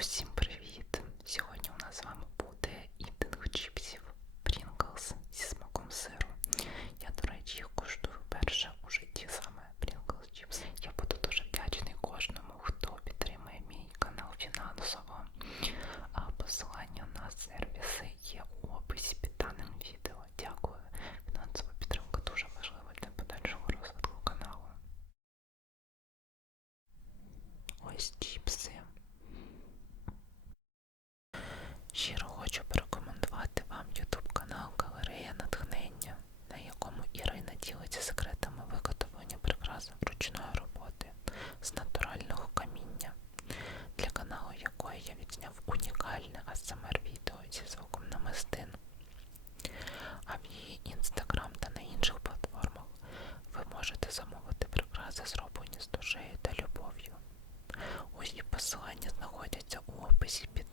Усім Щиро хочу порекомендувати вам YouTube канал Галерея Натхнення, на якому Ірина ділиться секретами виготовлення прикрас ручної роботи з натурального каміння, для каналу якої я відзняв унікальне ASMR відео зі звуком намистин. А в її інстаграм та на інших платформах ви можете замовити прикраси, зроблені з душею та любов'ю. Усі посилання знаходяться у описі під